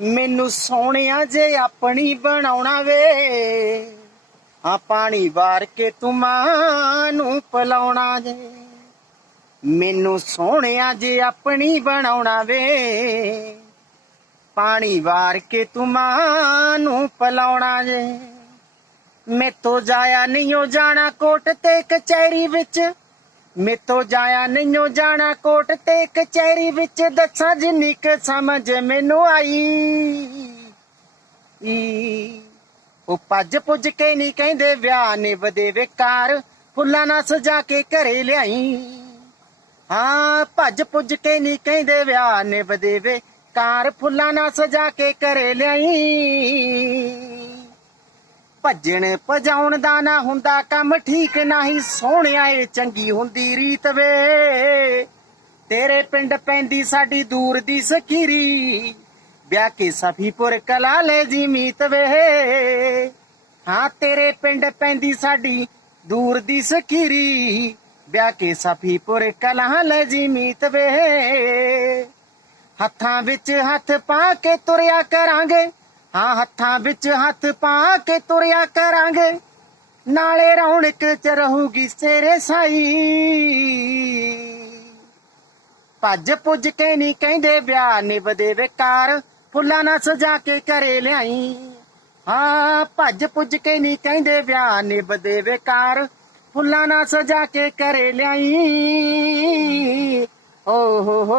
ਮੈਨੂੰ ਸੋਹਣਿਆ ਜੇ ਆਪਣੀ ਬਣਾਉਣਾ ਵੇ। ਆ ਪਾਣੀ ਵਾਰ ਕੇ ਤੂੰ ਮਾਂ ਨੂੰ ਪਲਾਉਣਾ ਜੇ। ਮੈਨੂੰ ਸੋਹਣਿਆ ਜੇ ਆਪਣੀ ਬਣਾਉਣਾ ਵੇ। ਪਾਣੀ ਵਾਰ ਕੇ ਤੂੰ ਮਾਂ ਨੂੰ ਪਲਾਉਣਾ ਜੇ। ਮੇਤੋਂ ਜਾਇਆ ਨਹੀਂ ਓ ਜਾਣਾ ਕੋਟ ਤੇ ਕਚਹਿਰੀ ਵਿੱਚ। ਮੇਤੋਂ ਜਾਇਆ ਨਹੀਂ ਓ ਜਾਣਾ ਕੋਟ ਤੇ, ਕਚਹਿਰੀ ਵਿੱਚ ਦੱਸਾਂ ਜਿੰਨੀ ਕੁ ਸਮਝ ਮੈਨੂੰ ਆਈ। ਈ। ਉਹ ਭੱਜ ਪੁੱਜ ਕੇ ਨਹੀਂ ਕਹਿੰਦੇ ਵਿਆਹ ਨੇ ਵਧੇ ਕਾਰ ਫੁੱਲਾਂ ਨਾਲ ਸਜਾ ਕੇ ਘਰੇ ਲਿਆਈ। ਹਾਂ, ਭੱਜ ਪੁੱਜ ਕੇ ਨਹੀਂ ਕਹਿੰਦੇ ਵਿਆਹ ਨੇ ਵਧੇ ਕਾਰ ਫੁੱਲਾਂ ਨਾਲ ਸਜਾ ਕੇ ਘਰੇ ਲਿਆਈ। ਭੱਜਣ ਭਜਾਉਣ ਦਾ ਨਾ ਹੁੰਦਾ ਕੰਮ ਠੀਕ ਨਹੀਂ ਸੋਹਣਿਆ ਏ ਚੰਗੀ ਹੁੰਦੀ ਰੀਤ ਵੇ। ਤੇਰੇ ਪਿੰਡ ਪੈਂਦੀ ਸਾਡੀ ਦੂਰ ਦੀ ਸਖੀਰੀ, ਵਿਆਹ ਕੇ ਸਫੀਪੁਰ ਕਲਾ ਲੈ ਜੀ ਮੀਤ ਵੇ। ਹਾਂ, ਤੇਰੇ ਪਿੰਡ ਪੈਂਦੀ ਸਾਡੀ ਦੂਰ ਦੀ ਸਖੀਰੀ, ਵਿਆਹ ਕੇ ਸਫੀਪੁਰ ਕਲਾ ਲੈ ਜੀ ਮੀਤ ਵੇ। ਹੱਥਾਂ ਵਿੱਚ ਹੱਥ ਪਾ ਕੇ ਤੁਰਿਆ ਕਰਾਂਗੇ ਹਾਂ, ਹੱਥਾਂ ਵਿੱਚ ਹੱਥ ਪਾ ਕੇ ਤੁਰਿਆ ਕਰਾਂਗੇ। ਨਾਲੇ ਰੌਣਕ ਚ ਰਹੂਗੀ ਤੇਰੇ ਸਾਈ। ਭੱਜ ਪੁੱਜ ਕੇ ਨਹੀਂ ਕਹਿੰਦੇ ਵਿਆਹ ਨਿਭਦੇ ਵੇਕਾਰ। ਫੁੱਲਾਂ ਨਾਲ ਸਜਾ ਕੇ ਘਰੇ ਲਿਆਈ। ਹਾਂ, ਭੱਜ ਪੁੱਜ ਕੇ ਨਹੀਂ ਕਹਿੰਦੇ ਵਿਆਹ ਨਿਭਦੇ ਵੇਕਾਰ। ਫੁੱਲਾਂ ਨਾਲ ਸਜਾ ਕੇ ਘਰੇ ਲਿਆਈ। ਓ ਹੋ ਹੋ